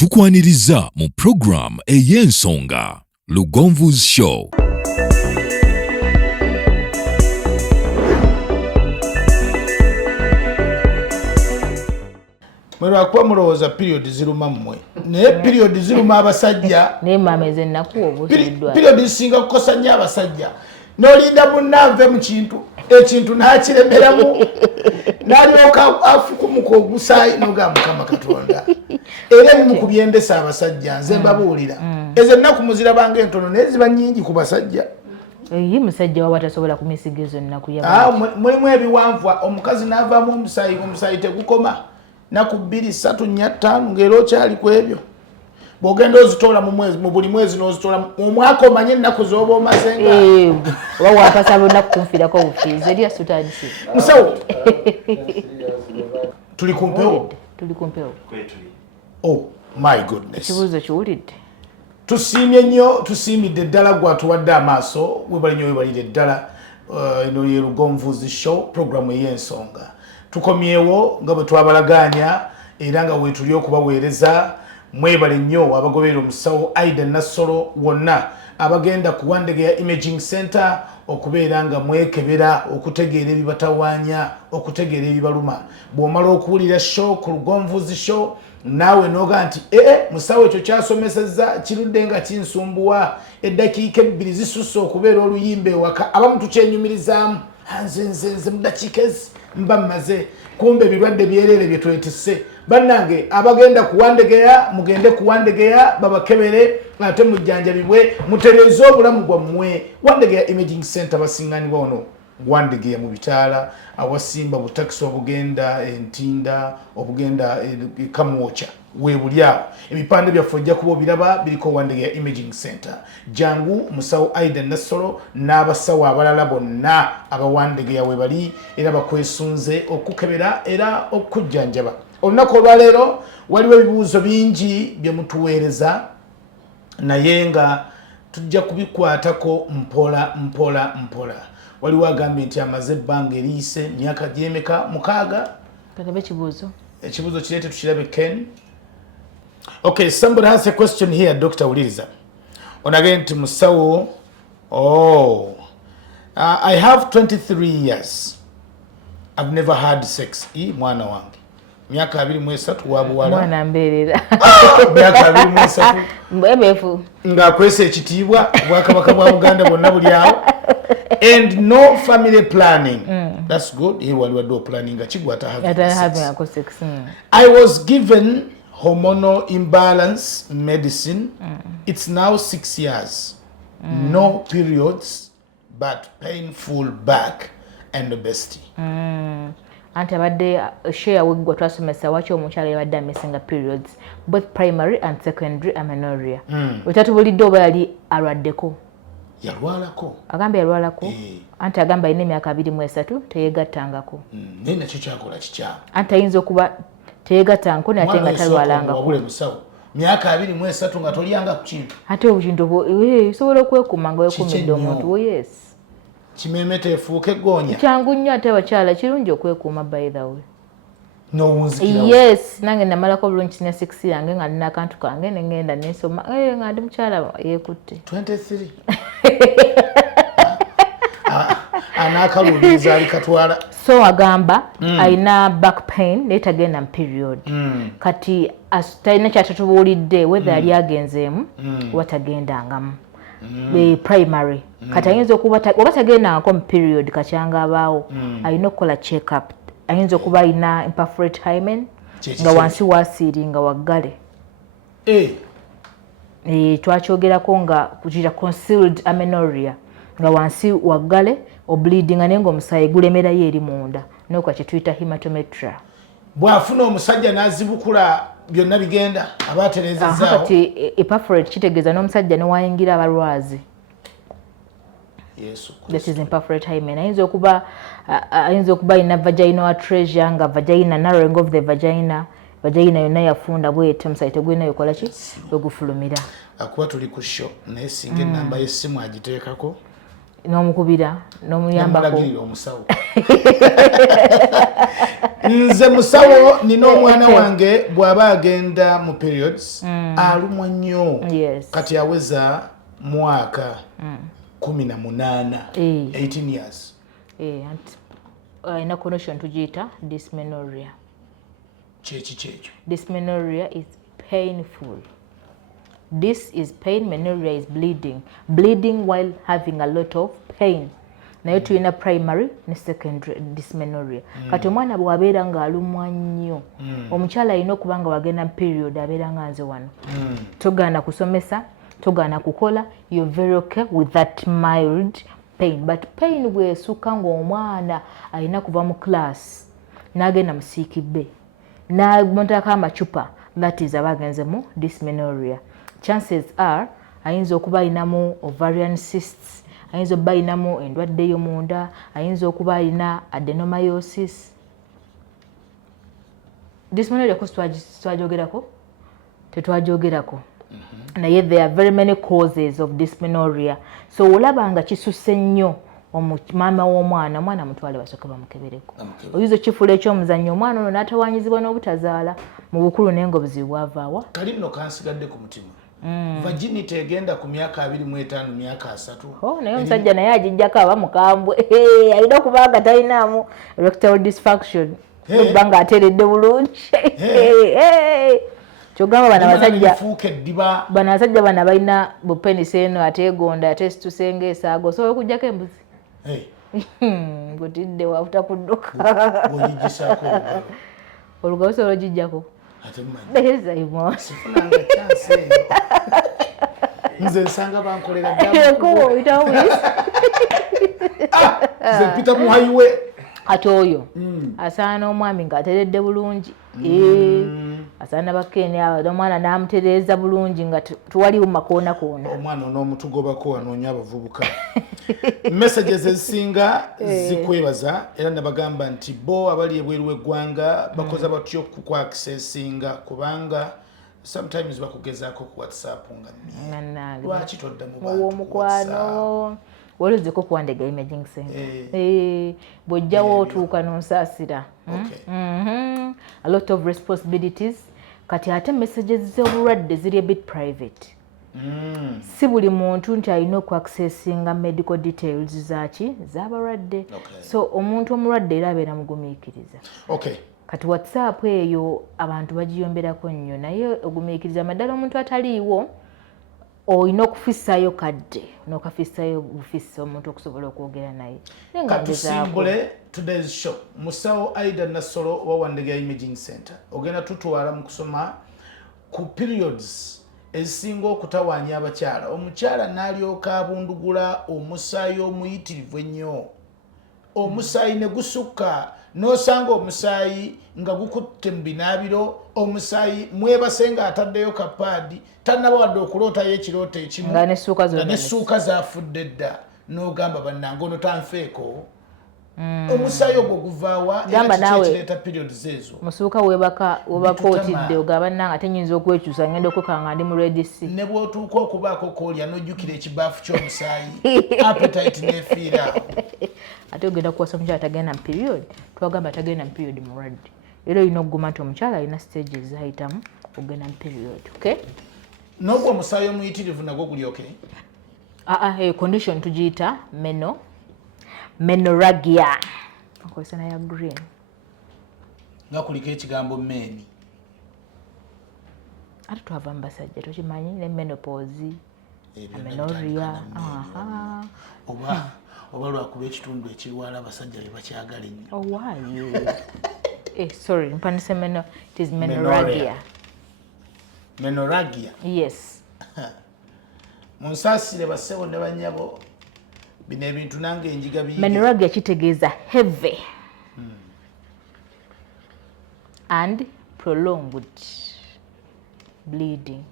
Tukwaniriza mu program ey'ensonga Lugonvu's Show. Mwera kwa mulowooza period ziruma mmwe. Naye period ziruma abasajja. Ne mameze nakuwa obuziddwa. Period zisinga kukosa nnyo abasajja. N'olinda munnanve mu kintu. Ekintu n'akiremeramu. N'alyoka afukumuka ogusaayi n'ogamba Mukama Katonda. Era mu kubyendesa abasajja nze mbabuulira. Ezo ennaku muzirabanga entono naye ziba nnyingi ku basajja. Ye musajja wa watasobola kumisiga ezo ennaku ya. Mulimu ebiwanvu omukazi n'avaamu omusaayi tegukoma. Naku 2, 3, 4, 5 ngero kyali kwebyo. Bogenda ozitola mu mwezi mu buli mwezi n'ozitola omwaka omanye ennaku z'oba omazenga. Oba wapasa bonaku kumfirako obufiizi eri asutandise. Musawo. Tuli kumpewo. Tuli kumpewo. Oh my goodness. Kibuuzo kiwulidde. Tusiimye nnyo tusiimidde ddala gwatuwadde amaaso webali nnyo webalire ddala eno ye Lugonvu's Show programu ey'ensonga. Tukomyewo nga bwe twabalaganya era nga weetuli okubaweereza mwebale nnyo abagoberera omusawo Aida Nassolo wonna abagenda ku Wandegeya Imaging Center okubeera nga mwekebera okutegeera ebibatawaanya okutegeera ebibaluma bw'omala okuwulira show ku Lugonvu's Show naawe noga nti musawo ekyo kyasomesezza kirudde nga kinsumbuwa eddakiika 2 zisusse okubeera oluyimba ewaka abamu tukyenyumirizaamu nze mu dakiika ezi mba mmaze kumbe ebirwadde byerere bye twetisse bannange abagenda ku Wandegeya mugende ku Wandegeya babakebere ate mujjanjabibwe mutereeze obulamu bwammwe Wandegeya Imaging Center basinganibwa ono Wandegeya mu bitaala awasimba butakisi obugenda entinda obugenda kamwocha webulyawo ebipande byaffe ojja kuba obiraba biriko Wandegeya Imaging Center jangu musawo Aida Nassolo n'abasawo abalala bonna abawandegeya webali era bakwesunze okukebera era okujjanjaba olunaku olwaleero waliwo ebibuuzo bingi bye mutuweereza naye nga tujja kubikwatako mpola waliwo agambye nti amaze ebbanga eriise myaka gyemeka 6 katabe kibuuzo ekibuuzo kireete tukirabe Ken. Okay, somebody has a question here, Dr. Uliriza. On again to Musawo. I have 23 years. I've never had sex. Mwana wange. Miaka 23 wabuwala. Mwana mberera. Miaka 23. Mbebefu. Nga kwese ekitiibwa Bwakabaka bwa Buganda bonna buli awo. And no family planning. That's good. Here waliwo do planning achigwata having sex. I was given hormonal imbalance medicine. It's now 6 years. No periods, but painful back and obesity. Anti abadde share wigwa twasomesa wachi omukyala yabadde amesinga periods both primary and secondary amenorrhea. Wetatubulidde oba yali alwaddeko. Yalwalako. Agamba yalwalako. Anti agamba ine myaka 23 teyegattangako. Nina kyakola kikyamu. Anti ayinza okuba teyegattangako naye nga talwalangako. Wabule musawo. Myaka 23 nga tolyanga ku kintu. Ate obujinto sobola okwekuuma nga weekuumidde omuntu. Yes. Kimemete efuuke goonya. Kyangu nnyo ate abakyala kirungi okwekuuma by the way. N'owunzikira. Yes, nange namalako bulungi ne 6 yange nga nina akantu kange ne ngenda n'ensoma nga ndi mukyala yeekutte. 23. Anakaluubiza alikatwala. So agamba ayina back pain naye tagenda mu period. Kati talina kyatatubuulidde whether yali agenzeemu oba tagendangamu. Primary. Kati ayinza okuba oba tagendangako mu period kakyanga abaawo ayina okukola check up. Ayinza okuba ayina imperforate hymen nga wansi wasiiri nga waggale. Twakyogerako nga kujira concealed amenorrhea nga wansi waggale obleeding naye ng'omusaayi gulemerayo eri munda n'okwa kye tuyita hematometra. Bw'afuna omusajja n'azibukula byonna bigenda aba atereezezaawo. Kati imperforate kitegeeza n'omusajja ne wayingira abalwazi. That is imperforate hymen. Ayinza okuba ayina vaginal atresia nga vagina narrowing of the vagina yonna yafunda bwete omusaayi tegulina yokola ki wegufulumira. Akuba tuli ku show naye singa ennamba y'essimu agiteekako n'omukubira n'omuyambako omusawo. nze musawo nina omwana wange bw'aba agenda mu periods alumwa nnyo kati aweza mwaka 18 18 years ina condition tugiyita dysmenorrhea. Kyekyo dysmenorrhea is painful. This is pain, menorrhea is bleeding while having a lot of pain. Naye tulina primary ne secondary dysmenorrhea. Kati omwana bw'abeera ng'alumwa nnyo omukyala alina okuba nga wagenda period abeera nga nze wano togaana kusomesa togaana kukola, you're very okay with that mild pain. But pain bw'esukka ng'omwana alina kuva mu class n'agenda mu siikibbe n'amontako amacupa, that is aba agenze mu dysmenorrhea. Chances are ayinza okuba alinamu ovarian cysts, ayinza okuba alinamu endwadde y'omunda, ayinza okuba alina adenomyosis. Dysmenorrhea ko twajogerako? Tetwajogerako. Naye there are very many causes of dysmenorrhea. So olaba nga kisusse nnyo maama w'omwana, omwana mutwale basooke bamukebereko. Oyinza okifuula eky'omuzannyo omwana ono n'atawanyizibwa n'obutazaala mu bukulu naye ng'obuzibu bwavaawa. Kali nno kansigadde ku mutima. Virginity egenda ku myaka 25 myaka 3. Naye omusajja naye agijjako aba mukambwe. Alina okuba nga talinaamu erectile dysfunction. Okuba nga ateeredde bulungi. Kyogamba bano abasajja bano balina bupenisi eno ateegonda ate situsenga esaago osobola okuggyako embuzi. Ngutidde wafuta kudduka. Olugabo osobola ogijjako. Nze nsanga bankolera nze mpita mu highway. Kati oyo asaana omwami ng'ateredde bulungi. Asaana bakeene omwana n'amutereeza bulungi nga tuwaliwo makoona koona. Omwana onoomutugobako anoonya abavubuka. Messages ezisinga zikwebaza era nabagamba nti bo abali ebweru w'eggwanga bakoza batyo ku accessinga kubanga sometimes bakugezaako ku WhatsApp nga lwaki todda mu mukwano wolozeko kuwandega imaging center. Bw'ojjawo otuuka n'onsaasira. A lot of responsibilities. Kati ate messages z'obulwadde ziri a bit private. Si buli muntu nti alina okuaccessinga medical details zaki z'abalwadde. So omuntu omulwadde era abeera mugumiikiriza. Kati WhatsApp eyo abantu bagiyomberako nnyo naye ogumiikiriza maddala omuntu ataliiwo olina okufissayo kadde n'okafissayo bufissa omuntu okusobola okwogera naye. Katusimbule today's show. Musawo Aida Nassolo wa Wandega Imaging Center ogenda tutwala mu kusoma ku periods ezisinga okutawaanya abakyala. Omukyala n'alyoka abundugula omusaayi omuyitirivu ennyo. Omusaayi ne gusukka n'osanga omusaayi nga gukutte mu binaabiro. Omusaayi mwebase nga ataddeyo kapaadi tannaba wadde okulootayo ekirooto ekimu nga n'essuuka zaafudde dda n'ogamba bannange ono tanfeeko. Omusaayi ogwo guvaawa era kiki ekireeta periods ezo. Musuuka webaka otidde ogamba bannange ate nnyinza okwekyusa ngenda okwekanga ndi mu redisi. Ne bw'otuuka okubaako koolya n'ojjukira ekibaafu ky'omusaayi appetite n'efiira. Ate ogenda kuwasa omukyala tagenda mu period twagamba tagenda mu period mulwadde. Era olina okuguma nti omukyala alina stages zayitamu ogenda mu period. N'ogwo omusaayi omuyitirivu nagwo guli condition tugiyita menorrhagia. Okozesa nayo green. Nga kuliko ekigambo meni. Ate twava mu basajja tokimanyi ne menopause, menorrhea. Oba lwakuba ekitundu ekirwala abasajja bye bakyagala ennyo. Why? Sorry, mpanise it is menorrhagia. Menorrhagia? Yes. Munsaasire bassebo ne bannyabo bino ebintu nange enjiga biyiga. Menorrhagia kitegeeza heavy and prolonged bleeding.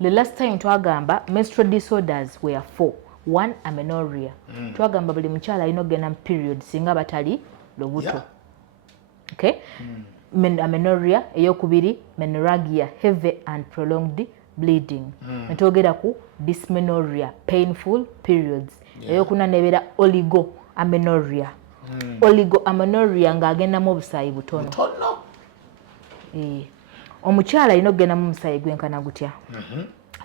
The last time twagamba menstrual disorders were 4. 1 amenorrhea. Twagamba buli mukyala alina okugenda mu period singa batali lubuto. Amenorrhea eyokubiri menorrhagia heavy and prolonged bleeding. Netwogera ku dysmenorrhea painful periods. Eyokuna nebeera oligoamenorrhea oligoamenorrhea ng'agendamu obusaayi butono. Omukyala alina okgendamu omusaayi gwenkana gutya?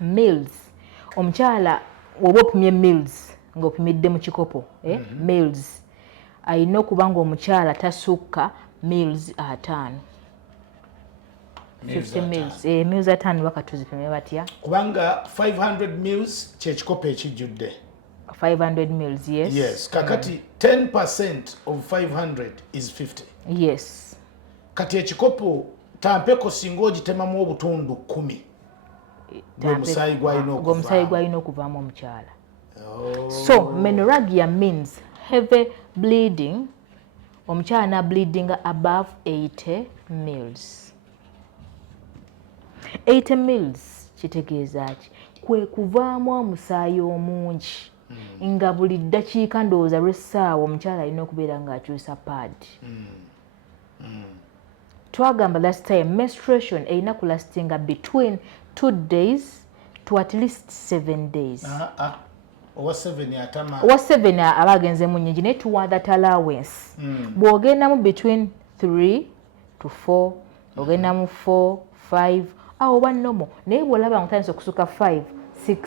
Males. Omukyala oba opimye males ng'opimidde mu kikopo males alina okuba ng'omukyala tasukka males 5. 50 mils. Mils 5 bakatuzipime batya? Kubanga 500 mils kyekikopo ekijjudde. 500 mils, yes. Yes. Kakati 10% of 500 is 50. Yes. Kati ekikopo tampeko singa ogitemamu obutundu 10. Omusaayi gwalina okuvaamu omukyala. So menorrhagia means heavy bleeding. Omukyala na bleeding above 80 mils. 80 mils kitegeeza ki? Kwe kuvaamu omusaayi omungi nga buli ddakiika ndowooza lw'essaawa omukyala alina okubeera ng'akyusa pad. Twagamba last time menstruation erina kulastinga between 2 days to at least 7 days. Owa 7 atama. Owa 7 aba agenzemu nnyingi naye tuwa that allowance. Bw'ogendamu between 3 to 4, ogendamu 4, 5, awo oba nomo. Naye bw'olaba ng'otandise okusuka 5, 6,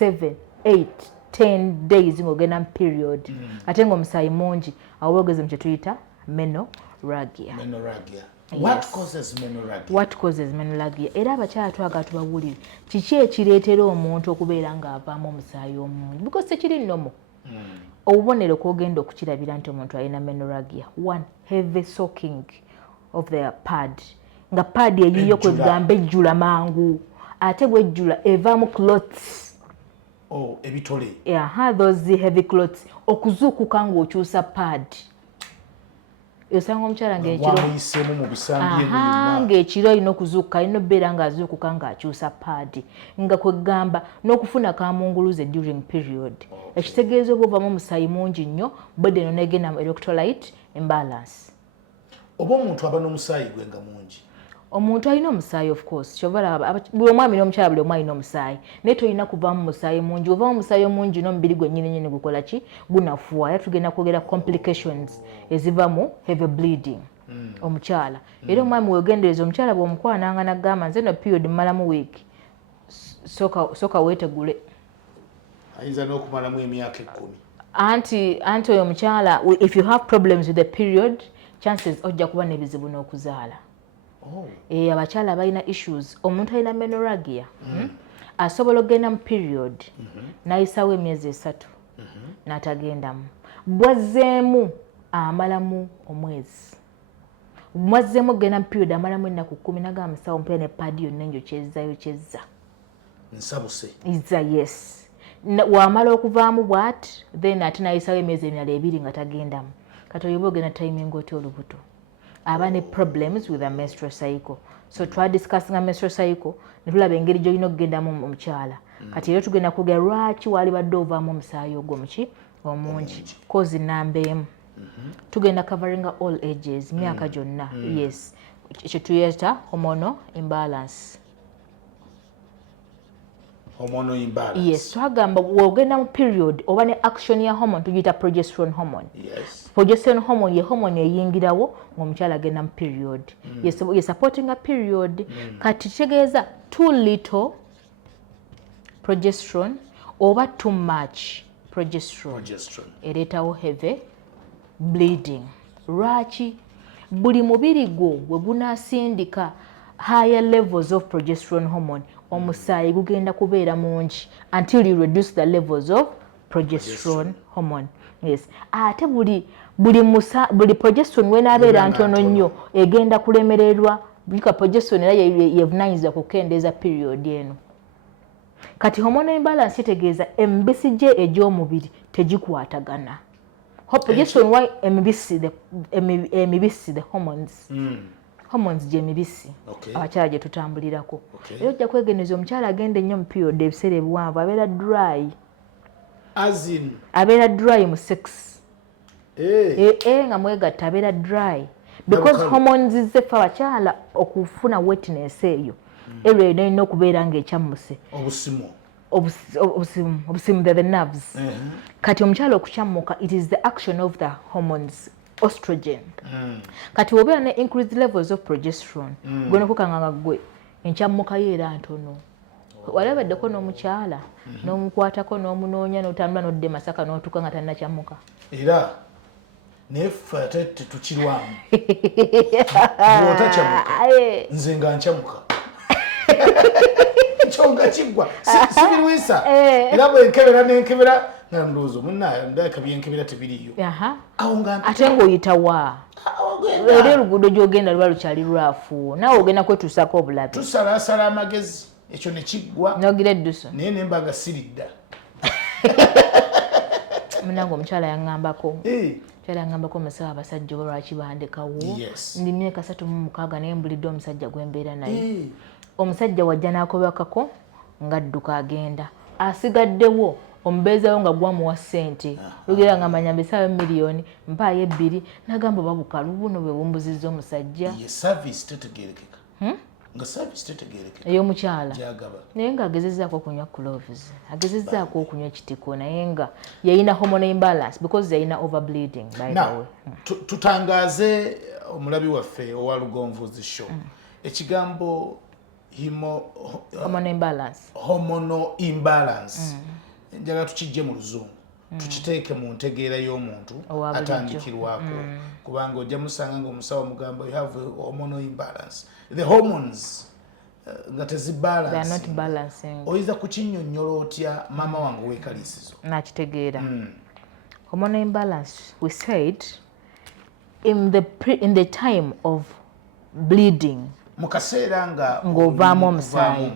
7, 8, 10 days ng'ogenda mu period. Ate ng'omusaayi mungi awo bw'ogeze mu kye tuyita menorrhagia. What causes menorrhagia? What causes menorrhagia? Era abakyala twagala tubawulire kiki ekireetera omuntu okubeera ng'avaamu omusaayi omungi? Because tekiri nnomo. Obubonero kw'ogenda okukirabira nti omuntu alina menorrhagia. 1. Heavy soaking of the pad. Nga pad eyiyo kwegamba ejjula mangu. Ate bw'ejjula evaamu clots. Ebitole. Those heavy clots. Okuzuukuka ng'okyusa pad. Osanga omukyala ng'ekiro alina okuzuukuka, alina obbeera ng'azuukuka ng'akyusa paadi nga kwegamba n'okufuna kamunguluze during period. Ekitegeeza oba ovaamu omusaayi mungi nnyo, body eno negenda mu electrolyte imbalance. Oba omuntu aba n'omusaayi gwe nga mungi? Omuntu alina omusaayi of course. Buli omwami n'omukyala buli omu alina omusaayi. Naye tolina kuvaamu musaayi mungi. Ovaamu omusaayi omungi n'omubiri gwe nnyini gukola ki? Gunafuwa. Era tugenda kwogera complications eziva mu heavy bleeding omukyala. Era omwami weegendereza omukyala bw'omukwananga n'agamba nze no period mmalamu week. Soka weetegule. Ayinza n'okumalamu emyaka 10. Anti oyo omukyala, if you have problems with the period, chances ojja kuba n'ebizibu n'okuzaala. Abakyala balina issues. Omuntu alina menorrhagia asobola okugenda mu period n'ayisawo emyezi 3 n'atagendamu. Bwazzeemu amalamu omwezi. Bwazzeemu okugenda mu period amalamu ennaku 10 n'agamba musawo mpera ne padi yonna enjokyezza. Nsabuse. Yes. Wamala okuvaamu bw'ati then ate n'ayisawo emyezi emirala 2 nga tagendamu. Kati oyoba ogenda timing oti olubuto. Aba ne problems with a menstrual cycle. So try discussing a menstrual cycle. Netulaba engeri gy'olina okugendamu omukyala. Kati era tugenda kwogera lwaki wali badde ovaamu omusaayi ogw'omuki omungi. Cause namba emu. Tugenda covering all ages, myaka gyonna. Yes. Ekyo tuyeta hormonal imbalance. Hormonal imbalance. Yes, twagamba wogenda mu period oba ne action ya hormone tugiyita progesterone hormone. Yes. Progesterone hormone ye hormone eyingirawo ng'omukyala agenda mu period. Yes, you're supporting a period. Kati kitegeeza too little progesterone oba too much progesterone. Ereetawo heavy bleeding. Lwaki? Buli mubiri gwo we gunaasindika higher levels of progesterone hormone, omusaayi gugenda kubeera mungi until you reduce the levels of progesterone hormone. Yes. Ate buli progesterone wenaabeera ntono nnyo egenda kulemererwa bika progesterone era yevunaanyizibwa ku kukendeeza period eno. Kati hormonal imbalance kitegeeza emibisi gye egy'omubiri tegikwatagana. Progesterone wa emibisi the hormones. Hormones gye mibisi. Abakyala gye tutambulirako. Era ojja kwegeneza omukyala agenda ennyo mu period ebiseera ebiwanvu abeera dry. As in? Abeera dry mu sex. Nga mwegatta abeera dry. Because hormones ziffe abakyala okufuna wetness eyo. Era erina okubeera ng'ekyamuse. Obusimu, the nerves. Kati omukyala okukyammuka, it is the action of the hormones estrogen kati obeera ne increased levels of progesterone gwe nokukanga gwe enkyamuka yo era ntono walabaddeko n'omukyala n'omukwatako n'omunoonya n'otambula n'odde Masaka n'otuuka nga talina kyammuka era naye ffe ate tetukirwamu bw'otacyamuka nze nga nkyamuka ekyo nga kiggwa sibirwisa era bwenkebera n'enkebera nga ndowooza munnaye ndabika byenkebera tebiriyo awo nga ate ng'oyitawa era oluguudo gy'ogenda luba lukyali lwafu naawe ogenda kwetuusako obulabe tusalaasala amagezi ekyo ne kiggwa nogira edduso naye ne mba nga siridda munange omukyala yaŋŋambako omusawo abasajja oba lwaki bandekawo ndi myaka 36 naye mbulidde omusajja gwe mbeera naye omusajja wajja n'akobakako ng'adduka agenda asigaddewo omubeezawo nga gwamuwa ssente lugera nga manya mbesaayo miliyoni mpaayo 2 nagamba oba bukalu buno bwe bumbuzizza omusajja ey'omukyala naye ng'agezezzaako okunywa cloves agezezzaako okunywa ekitiko naye nga yayina hormone imbalance because yayina overbleeding by the way. Tutangaaze omulabi waffe owa Lugonvuzi Show ekigambo hormonal imbalance njagala tukijje mu luzungu tukiteeke mu ntegeera y'omuntu atandikirwako kubanga ojja musanga ng'omusawo mugamba you have hormonal imbalance the hormones nga tezibalance oyinza kukinnyonnyola otya maama wange weekaliisizo nakitegeera hormonal imbalance we said in the time of bleeding mukaseera ng'ovaamu omusaayi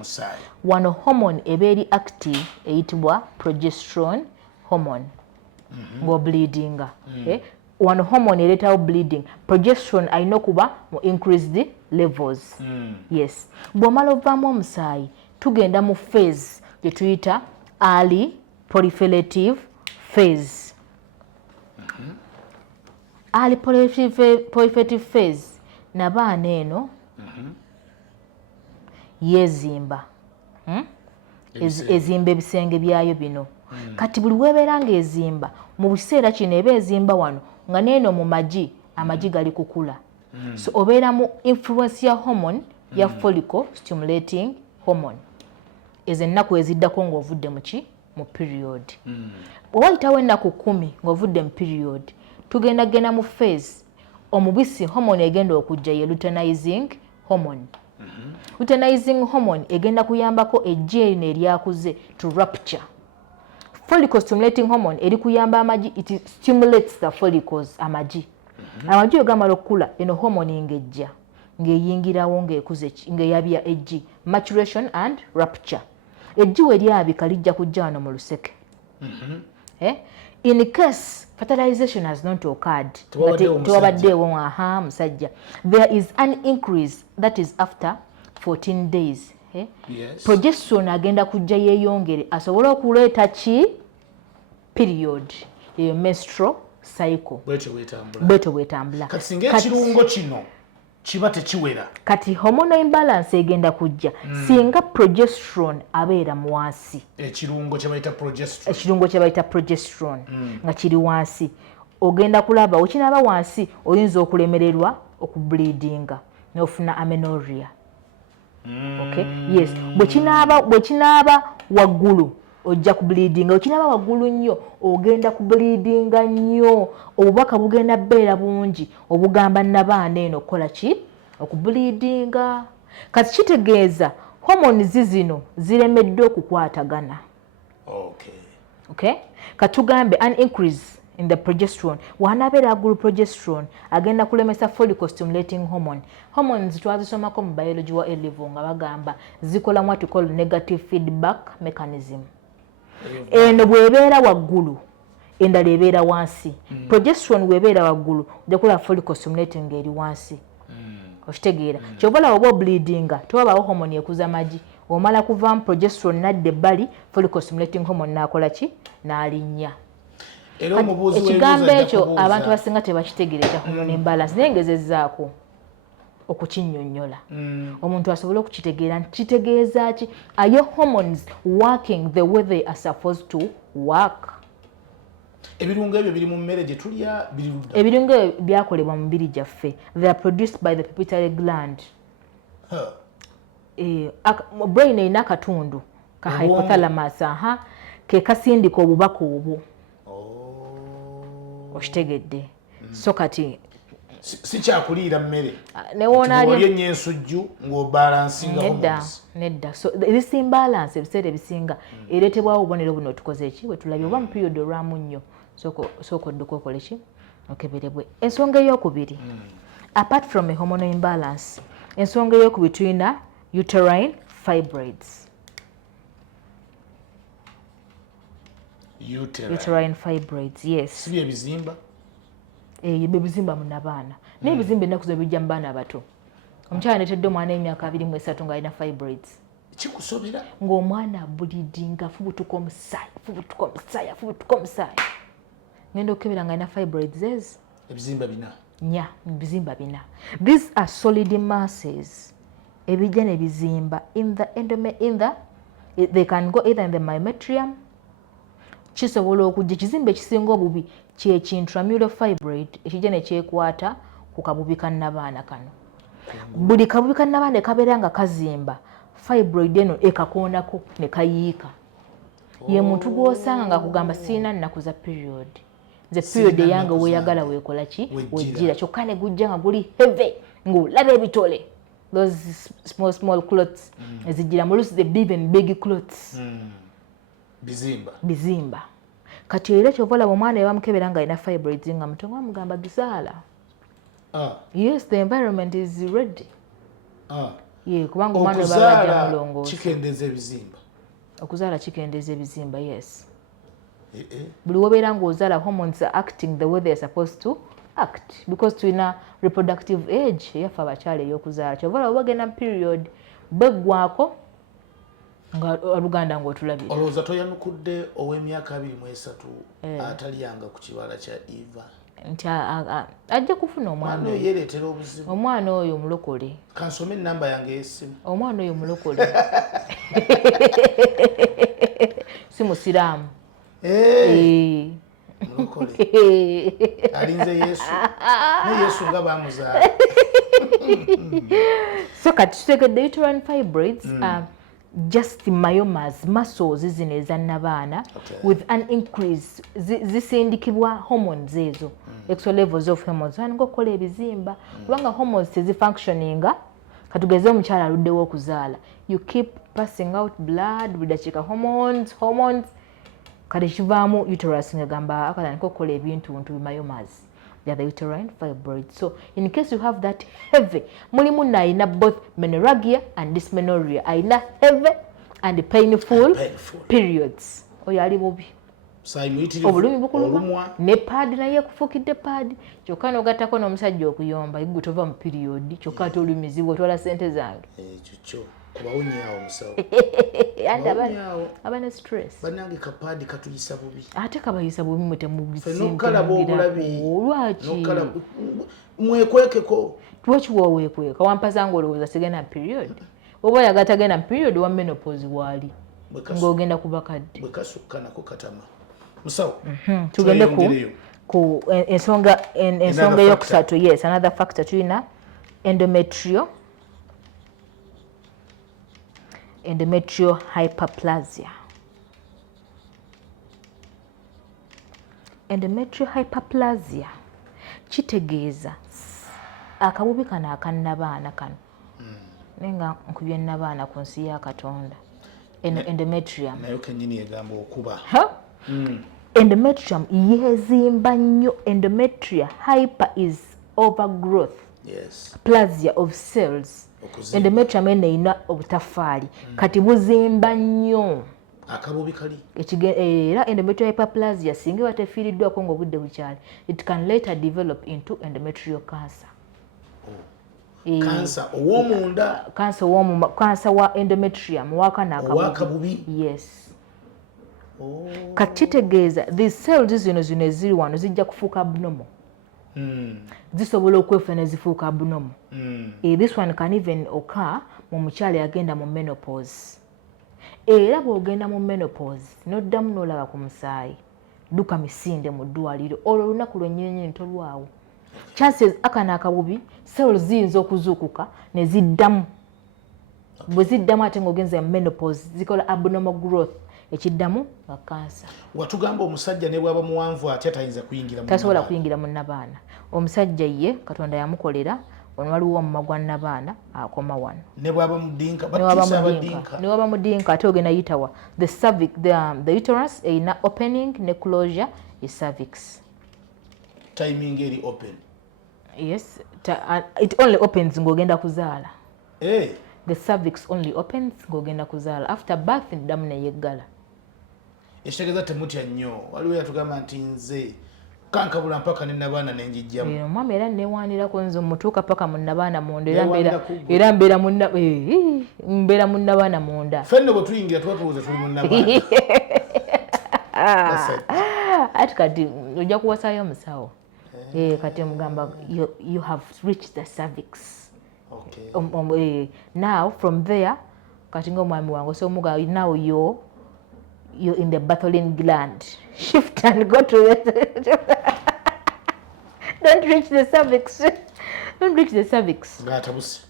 wano hormone eba eri active eyitibwa progesterone hormone ng'obleedinga wano hormone ereetawo bleeding progesterone alina okuba mu increased levels yes bw'omala ovaamu omusaayi tugenda mu phase gye tuyita early proliferative phase early proliferative phase nabaana eno yezimba ezimba ebisenge byayo bino kati buli webeera ng'ezimba mu biseera kino eba ezimba wano nga neeno mu amagi gali kukula so obeera mu influence ya hormone ya follicle stimulating hormone ezo ennaku eziddako ng'ovudde mu period wayitawo ennaku 10 ng'ovudde mu period tugenda mu phase omubisi hormone egenda okujja ye luteinizing hormone luteinizing hormone egenda kuyambako ejjeeni eryakuze to rupture follicle stimulating hormone eri kuyamba amagi it stimulates the follicles amagi amagi ogamala okukula eno hormone ngejja ng'eyingirawo ng'ekuze ng'eyabya eggi maturation and rupture eggi we lyabika lijja kujja wano mu luseke in case fertilization has not occurred tewabaddeewo musajja there is an increase that is after 14 days progesterone agenda kujja yeeyongere asobole okuleeta ki period eyo menstrual cycle bwetyo bwetambula kati singa ekirungo kino kiba tekiwera kati hormonal imbalance egenda kujja singa progesterone abeera mu wansi ekirungo kye bayita progesterone nga kiri wansi ogenda kulaba okinaaba wansi oyinza okulemererwa okubleedinga n'ofuna amenorrhea okay yes bwe kinaaba waggulu ojja kubleedinga okinaaba waggulu nnyo ogenda kubleedinga nnyo obubaka bugenda beera bungi obugamba nabaana eno okukola ki okubleedinga kati kitegeeza hormones zino ziremeddwa okukwatagana okay katugambe an increase in the progesterone wanabeera agulu progesterone agenda kulemesa follicle stimulating hormone hormones twazisomako mu biology wa A-level nga bagamba zikola what we call negative feedback mechanism eno bwebeera waggulu endala ebeera wansi progesterone bwebeera waggulu ojja kulaba follicle stimulating eri wansi okitegeera kyobala oba obleedinga tewabaawo hormone ekuza magi omala kuvaamu progesterone nadda ebbali follicle stimulating hormone n'akola ki n'alinnya ekigambo ekyo abantu abasinga tebakitegeereza hormone imbalance naye ngezezzaako okukinnyonnyola omuntu asobole okukitegeera nti kitegeeza ki are your hormones working the way they are supposed to work ebirungo ebyo biri mu mmere gye tulya biri ludda ebirungo byakolebwa mu mibiri gyaffe. They are produced by the pituitary gland. Brain erina akatundu ka hypothalamus ke kasindika obubaka obwo. Okitegedde. So kati si kyakuliira mmere newona ali ennyo ensujju ng'obalansinga hormones. Nedda. So this imbalance ebiseera ebisinga ereetebwawo obubonero buno tukoze ki bwe tulabye oba mu period olwamu nnyo sooka odduka okole ki okeberebwe. Ensonga ey'okubiri, apart from a hormonal imbalance, ensonga ey'okubiri tulina uterine fibroids. Uterine fibroids, yes. Si ebizimba? Ebizimba mu nabaana. N'ebizimba ennaku zo bijja mu baana abato. Omukyala aneetedde omwana w'emyaka 23 ng'alina fibroids. Kikusobera? Ng'omwana abulidinga afubutuka omusaayi. Ngenda okukebera ng'alina fibroids ezo. Ebizimba bina? Nya, bizimba bina. These are solid masses. Ebijja ne bizimba they can go either in the myometrium. Kisobola okujja ekizimba ekisinga obubi ky'intramural fibroid ekijja ne kyekwata ku kabubi ka nnabaana kano. Buli kabubi ka nnabaana kabeera nga kazimba fibroid eno ekakoonako ne kayiika. Ye muntu gw'osanga nga kugamba sirina nnaku za period. Nze period eyange weeyagala weekola ki wejjira kyokka ne gujja nga guli heavy ng'olaba ebitole. Those small clots ezijjira mu lusi the big and big clots. Bizimba. Kati era kyova olaba omwana we bamukebera nga alina fibroids nga mutongo bamugamba gizaala. Yes, the environment is ready. Kubanga omwana we babajja mulongoosa. Okuzaala kikendeeza ebizimba, yes. Buli wobeera ng'ozaala hormones are acting the way they are supposed to act because tulina reproductive age eyaffe abakyala ey'okuzaala. Kyova olaba bagenda mu period beggwako nga oluganda ng'otulabira. Olowooza toyanukudde ow'emyaka 23 atalyanga ku kibala kya Eva? Nti ajja kufuna omwana oyo yeereetera obuzibu. Omwana oyo mulokole. Kansome ennamba yange y'essimu. Omwana oyo mulokole. Si musiraamu. Mulokole. Alinze Yesu. Ne Yesu nga baamuzaala. So kati tutegedde uterine fibroids just myomas, muscles zino ezannabaana with an increase zisindikibwa hormones ezo extra levels of hormones ngokola ebizimba kubanga hormones tezifunctioninga katugeze omukyala aluddewo okuzaala you keep passing out blood budakiika hormones kati kivaamu uterus ngagamba akatandika okukola ebintu myomas. They are the uterine fibroids. So in case you have that heavy, mulimu na ina both menorrhagia and dysmenorrhea. Aina heavy and painful periods. Oyo ali mubi. Obulumi bukuluma ne pad naye kufukidde pad. Kyokka n'ogattako n'omusajja okuyomba igwe tova mu period. Kyokka ate olumizibwa otwala ssente zange. Kyokyo. Kubawunyaawo musawo. Andi abana stress. Bannange kapaadi katuyisa bubi. Ate kabayisa bubi mwe temubisimba. N'okalaba obulabi. Lwaki? Mwekwekeko. Lwaki woweekweka? Wampazanga olowooza sigenda period. Oba oyagala tagenda period wa menopause waali. Ng'ogenda ku bakadde. Bwe kasukka nako katama. Musawo. Tugende ku ensonga eyokusatu. Yes, another factor tulina endometrial hyperplasia. Endometrial hyperplasia kitegeeza akabubi kano akannabaana kano nenga nkubye nnabaana ku nsi ya Katonda. Endometrium nayo kennyini egamba okuba. Endometrium yeezimba nnyo. Endometrial hyper is overgrowth. Yes. Plasia of cells. Endometrium eno erina obutafaali kati buzimba nnyo. Akabubi kali. Era endometrial hyperplasia singa batefiiriddwako ng'obudde bukyali, it can later develop into endometrial cancer. Cancer ow'omunda. Cancer wa endometrium wakana akabubi. Yes. Kati kitegeeza these cells zino eziri wano zijja kufuuka abnormal. Zisobola okwefa ne zifuuka abnormal. This one can even occur mu mukyala yagenda mu menopause. Era bw'ogenda mu menopause n'oddamu n'olaba ku musaayi duka misinde mu ddwaliro olwo olunaku lwennyini tolwawo. Chances akana akabubi cells ziyinza okuzuukuka ne ziddamu. Bwe ziddamu ate ng'ogenza menopause zikola abnormal growth ekiddamu nga kansa. Watugamba omusajja ne bwaba muwanvu atya tayinza kuyingira mu tasobola kuyingira mu nnabaana. Omusajja ye Katonda yamukolera ono waliwo omumwa gwa nnabaana akoma wano. Ne bwaba mudinka ne waba mudinka ate ogenda yitawa the cervix the uterus erina opening ne closure e cervix. Timing eri open. Yes, it only opens ng'ogenda kuzaala. The cervix only opens ng'ogenda kuzaala. After birth eddamu ne yeggala. Ekitegeeza temutya nnyo. Waliwo yatugamba nti nze kankabula mpaka ne nnabaana ne njijjamu. Mama era neewaanirako nze omutuuka paka mu nnabaana munda era mbeera mu nnabaana munda. Ffenno bwe tuyingira tuba tuwuze tuli mu nnabaana. Ati kati ojja kuwasaayo omusawo. Kati omugamba you have reached the cervix. Okay. Now from there kati ng'omwami wange so muga now you're in the Bartholin gland. Shift and go to it. Don't reach the cervix. Don't reach the cervix. Ngatabusi.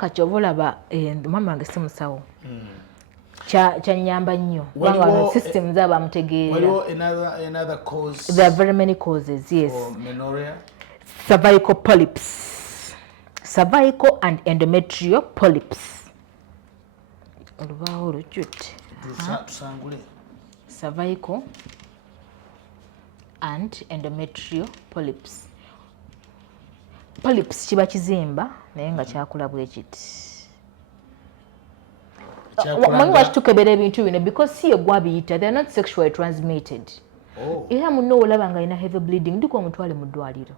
Kati oba olaba mama wange si musawo. Kyanyamba nnyo. Waliwo systems abamutegeera. Waliwo another cause. There are very many causes, yes. For menorrhea. Cervical polyps. Cervical and endometrial polyps. Olubaawo olujjudde. Tusangule. Cervical and endometrial polyps. Polyps kiba kizimba naye nga kyakula bwe kiti. Mwanyi wakitukebera ebintu bino because si ye gwabiyita, they are not sexually transmitted. Era munno olaba nga alina heavy bleeding ndiko omutwale mu ddwaliro.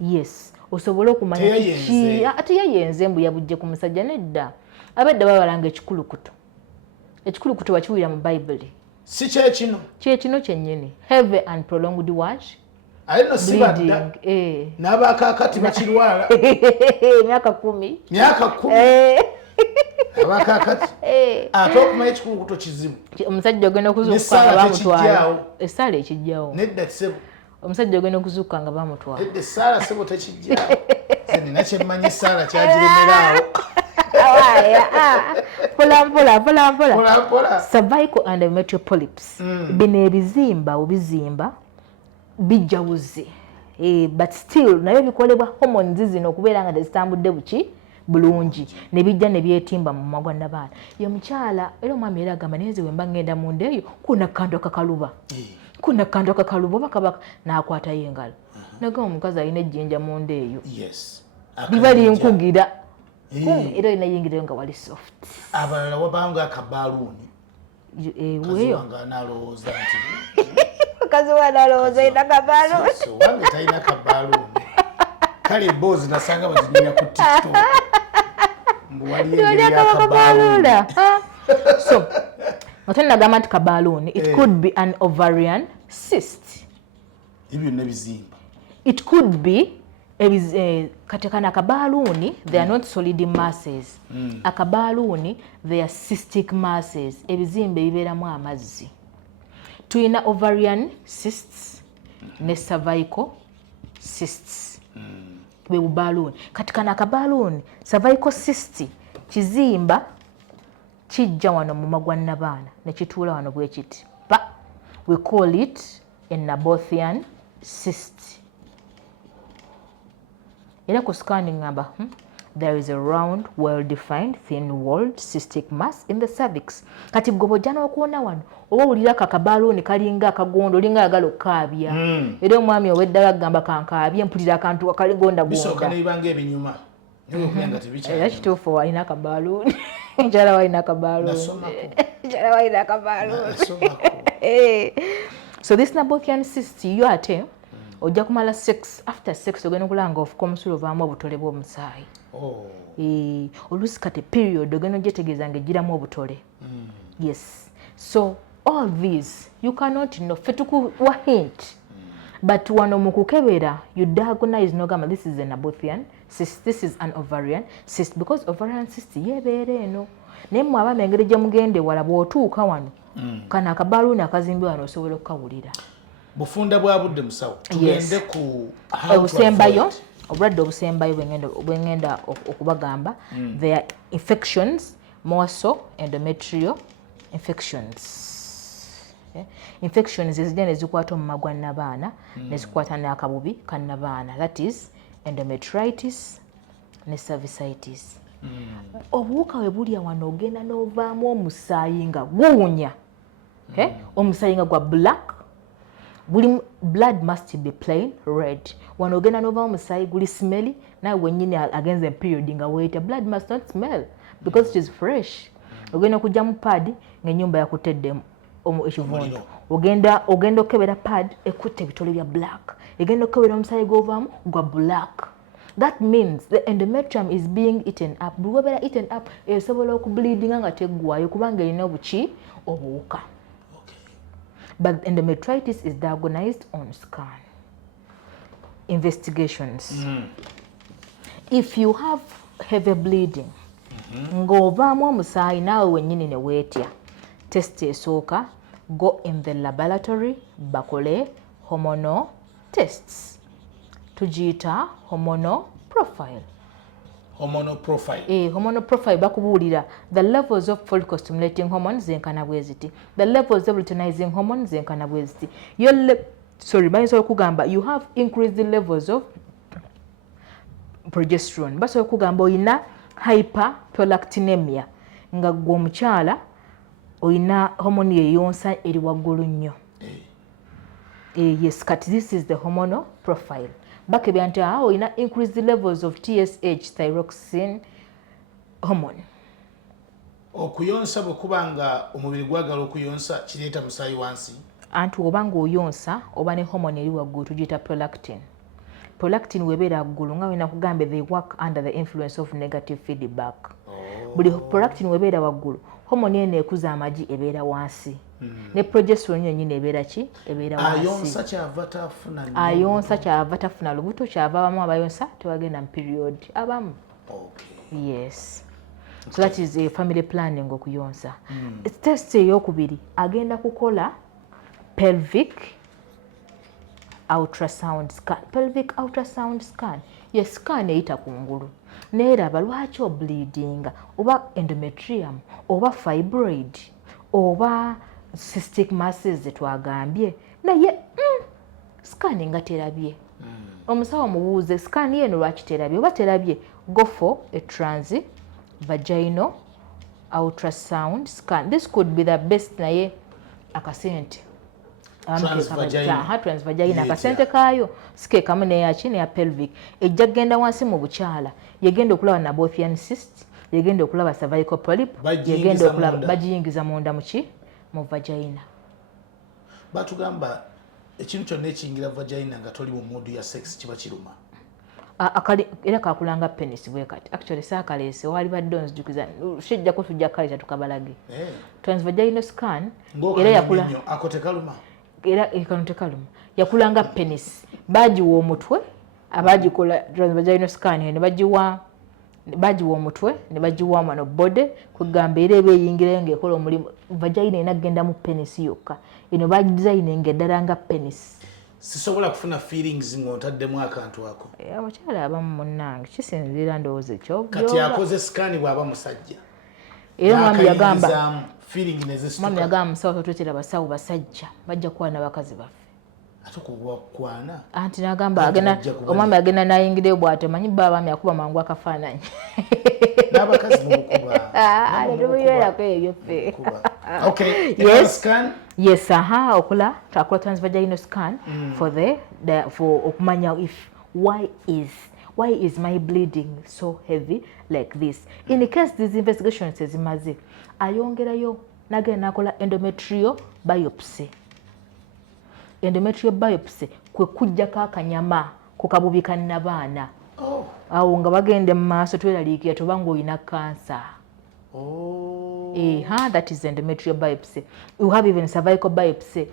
Yes. Osobola okumanya kiki ate yeyenze mbu yabujje ku musajja nedda. Abadde babalanga ekikulukuto. Ekikulukuto wakiwulira mu Bayibuli. Si kyekino. Kyekino kyennyini. Heavy and prolonged watch. Ayino sibadda. N'abakakati bakirwala. Myaka 10. Myaka 10. Abakakati. Ate okumanya ekikulukuto kizibu. Omusajja ogenda okuzuukuka nga bamutwala. Essaala ekijjawo. Nedda kisebo. Omusajja ogenda okuzuukuka nga bamutwala. Nedda essaala sebo tekijjawo. Nina kyemmanyi essaala kyagiremeraawo. Pola. Cervical and endometrial polyps. Bino ebizimba obizimba bijjawuze. But still naye bikolebwa hormones zino okubeera nga tezitambudde buki bulungi ne bijja ne byetimba mu magwa nnabaana. Ye mukyala era omwami era agamba naye nze bwe mba ngenda munda eyo kuna kantu akakaluba. Kuna kantu akakaluba oba kabaka n'akwatayo engalo. Nagamba omukazi alina ejjinja munda eyo. Yes. Liba linkugira. Era inayingirayo nga wali soft. Abalala wabanga akabaaluuni. Weeyo. Wanga analowooza nti. Mukazi we analowooza alina akabaaluuni. So wange talina akabaaluuni. Kale bozi nasanga bazinyira ku TikTok. Mbu wali engeri y'akabaaluuni. So, ate nagamba nti kabaaluuni, it could be an ovarian cyst. Ibyo nebizimba. It could be katekana akabaluni, they are not solid masses. Akabaluni, they are cystic masses. Ebizimbe bibeeramu amazzi. Tuyina ovarian cysts ne cervical cysts. Bwe baluni. Katekana akabaluni, cervical cyst kizimba kijja wano mu magwa nnabaana ne kituula wano bwe kiti. We call it a Nabothean cyst. Era ku scanning ngamba, there is a round, well-defined, thin-walled cystic mass in the cervix. Kati gobo jana okuona wano, oba ulira kakabaluni kalinga akagondo linga agalo okkaabya. Era omwami ow'eddala agamba kankaabye mpulira akantu akaligonda gonda. Bisooka ne bibanga ebinyuma. Nga tebikyali. Era kituufu alina akabaluni. Njala walina akabaluni. Njala walina akabaluni. So this Nabothean cyst yo ate ojja kumala sex, after sex ogenda okulanga ofuka omusula ovaamu obutole bw'omusaayi. Oluusi kati period ogenda ogyetegeeza nga egiramu obutole. Yes. So all these you cannot know. Ffe tukuwa hint. But wano mu kukebera you diagnose n'ogamba this is a Nabothean cyst, this is an ovarian cyst, because ovarian cyst yeebeera eno. Naye mmwe abaami engeri gye mugende wala bw'otuuka wano kana akabaluuni akazimbibwa wano osobola okukawulira bufunda bwa budde musawo tugende ku obusembayo obulwadde obusembayo bwengenda okubagamba there are infections more so endometrial infections. Infections ezijja ne zikwata mu magwa n'abaana ne zikwata n'akabubi ka n'abaana, that is endometritis ne cervicitis. Obuwuka we bulya wano ogenda n'ovaamu omusaayi nga guwunya, omusaayi nga gwa black, blood must be plain red. Wano ogenda n'ovaamu omusaayi guli smelly, nawe wennyini agenze period nga weeta, blood must not smell because it is fresh. Ogenda okujja mu pad ng'ennyumba yakutedde ekivundu, ogenda okebera pad ekutte ebitole bya black, egenda okebera omusaayi gw'ovaamu gwa black. That means the endometrium is being eaten up. Bw'obeera eaten up esobola okubleedinga nga teggwaayo kubanga erina obuwuka. But endometritis is diagnosed on scan. Investigations. If you have heavy bleeding, ng'ovaamu omusaayi naawe wennyini ne weetya, test esooka, go in the laboratory bakole hormonal tests. Tugiyita hormonal profile. Hormonal profile. Hormonal profile bakubuulira the levels of follicle stimulating hormones zenkana bwe ziti, the levels of luteinizing hormones zenkana bwe ziti. Bayinza okugamba you have increased levels of progesterone. Basobola okugamba oyina hyperprolactinemia nga gwe omukyala oyina hormone yeyonsa eri waggulu nnyo. Yes, kati this is the hormonal profile. Bakebya nti oyina increased levels of TSH, thyroxine hormone. Okuyonsa bwe kubanga omubiri gwagala okuyonsa kireeta musaayi wansi. Anti obanga oyonsa oba ne hormone eri waggulu tugiyita prolactin. Prolactin webeera waggulu nga wena kugamba they work under the influence of negative feedback. Buli prolactin webeera waggulu hormone eno ekuza amagi ebeera wansi. Ne progesterone yennyini ebeera ki? Ebeera wansi. Ayonsa kyava tafuna lubuto, kyava abamu abayonsa tebagenda mu period abamu. Yes. So that is a family planning okuyonsa. Test eyokubiri agenda kukola pelvic ultrasound scan. Pelvic ultrasound scan ye scan eyita kungulu neeraba lwaki obleedinga oba endometrium oba fibroid oba cystic masses zetwagambye naye scan nga terabye. Omusawo mubuuze scan yeno lwaki terabye oba terabye, go for a transvaginal ultrasound scan. This could be the best naye akasente transvaginal akasente kaayo sike kamu neyaki neya pelvic ejja kgenda wansi mu bukyala yegenda okulaba nabothian cyst, yegenda okulaba cervical polyp, yegenda okulaba bagiyingiza munda muki mu vagina. Batugamba ekintu kyonna ekiyingira vagina nga toli mu mood ya sex kiba kiruma. Era kakulanga penis bwe kati actually saakaleese wali badde onzijukiza shejjako tujja kaleeta tukabalage. Transvaginal scan era yakula ako tekaluma. Era ekano tekaluma yakulanga penis bagiwa omutwe abagikola transvaginal scan ne bagiwa omutwe ne bagiwa mano body kugamba era ebeyingirayo ng'ekola omulimu vagina enagenda mu penis yokka eno bagidesigninga eddala nga penis. Sisobola kufuna feelings ng'ontaddemu akantu ako. Abakyala abamu munnange kisinziira ndowooza ekyo kati akoze scan bw'aba musajja era mwami yagamba feeling nezisituka. Mwami yagamba musawo totwetera basawo basajja bajja kwana bakazi baffe. Ate kwana anti nagamba omwami agenda nayingireyo bw'ate manyi babaami akuba mangu akafaananyi n'abakazi mukuba tetubibeerako ebyo ffe. Okay, yes akola transvaginal scan for for okumanya if why is my bleeding so heavy like this. In case these investigations ezimaze ayongerayo nagenda nakola endometrial biopsy. Endometrial biopsy kwe kujjako akanyama ku kabubi ka nnabaana. Awo nga bagende mu maaso tweraliikira tobanga oyina kansa. That is endometrial biopsy. You have even cervical biopsy.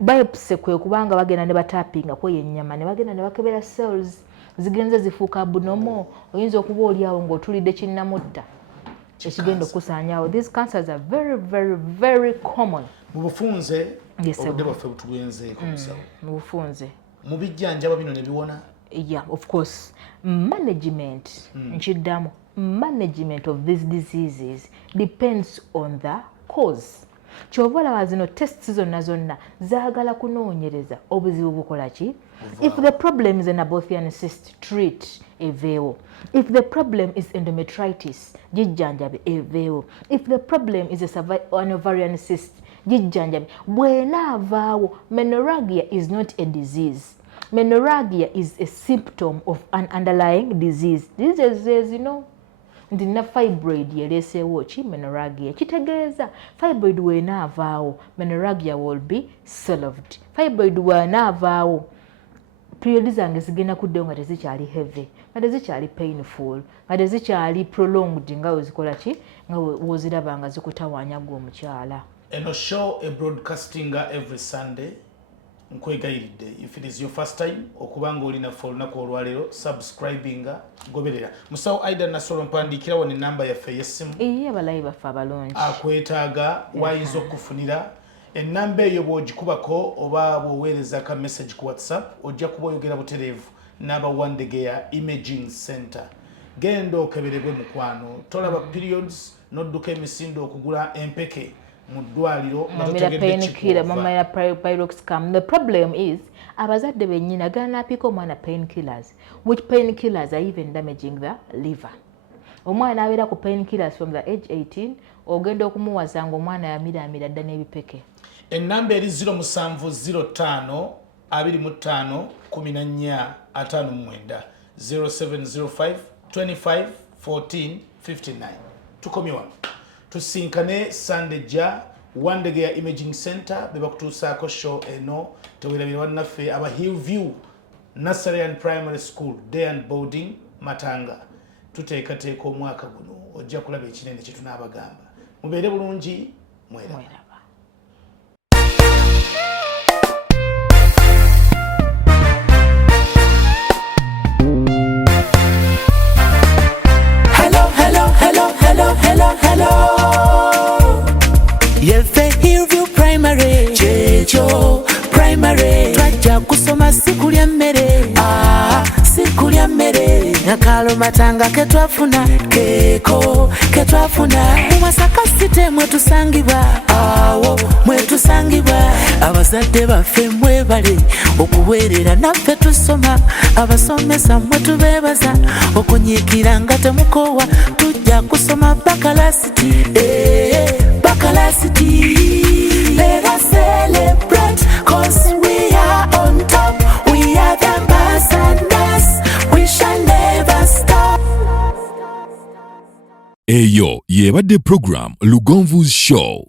Biopsy kwe kubanga bagenda ne batapinga kweyo ennyama ne bagenda ne bakebera cells zigenze zifuuka abnormal. Oyinza okuba oli awo ng'otulidde kinnamutta ekigenda okusaanyawo. These cancers are very very very common. Mu bufunze Yes, obudde bwaffe butugenzeeko musawo. Mu bufunze. Mu bijjanjaba bino ne biwona? Yeah, of course. Management, nchiddamu, management of these diseases depends on the cause. Kyova olaba zino tests zonna zaagala kunoonyereza obuzibu bukola ki. If the problem is an abortion cyst, treat eveewo. If the problem is endometritis, gijjanjabe eveewo. If the problem is an ovarian cyst, gijjanjabe. Bw'enaavaawo, menorrhagia is not a disease. Menorrhagia is a symptom of an underlying disease. This is, you know, ndina fibroid yeleeseewo ki menorrhagia. Kitegeeza fibroid bw'enaavaawo, menorrhagia will be solved. Fibroid bw'enaavaawo, period zange zigenda kuddayo nga tezikyali heavy, nga tezikyali painful, nga tezikyali prolonged nga wezikola ki, nga woziraba nga zikutawaanya gwe omukyala. Eno show a broadcastinga every Sunday. Nkwegayiridde, if it is your first time okubanga olina for olunaku olwaleero subscribinga goberera. Musawo Aida Nasolo mpandiikira wano enamba yaffe y'essimu. Iye abalayi baffe abalungi. Akwetaaga wayinza okufunira ennamba eyo bw'ogikubako oba bw'oweereza ka message ku WhatsApp ojja kuba oyogera butereevu n'aba Wandegeya Imaging Center. Genda okeberebwe mukwano, tolaba periods n'odduka emisindo okugula empeke mu ddwaliro nga totegedde kikuva. Mama ya Pyroxcam. The problem is abazadde bennyini agaana apika omwana painkillers, which painkillers are even damaging the liver. Omwana abeera ku painkillers from the age 18 ogenda okumuwaza nga omwana yamiramira dda n'ebipeke. Ennamba eri 0705 25 14 59 0705 25 14 59. Tukomye wano tusinkane Sunday ja Wandegeya Imaging Center beba kutuusaako show eno tewerabira wannaffe aba Hillview Nursery and Primary School Day and Boarding Matanga. Tuteekateeka omwaka guno ojja kulaba ekinene kye tunaabagamba. Mubeere bulungi, mweraba. Yefe Hillview Primary, Checho Primary. Twajja kusoma sikulya mmere, sikulya mmere. Nakalo matanga ketwafuna, ketwafuna. Mumasaka site mwetusangibwa, awo mwetusangibwa. Abazadde baffe mwebale okuweerera naffe tusoma. Abasomesa mwetubeebaza okunyiikira nga temukoowa. Tujja kusoma bakalasiti, bakalasiti. Let us celebrate, 'cause we are on top. We are the ambassadors. We shall never stop. Eyo yebadde program Lugonvu's Show.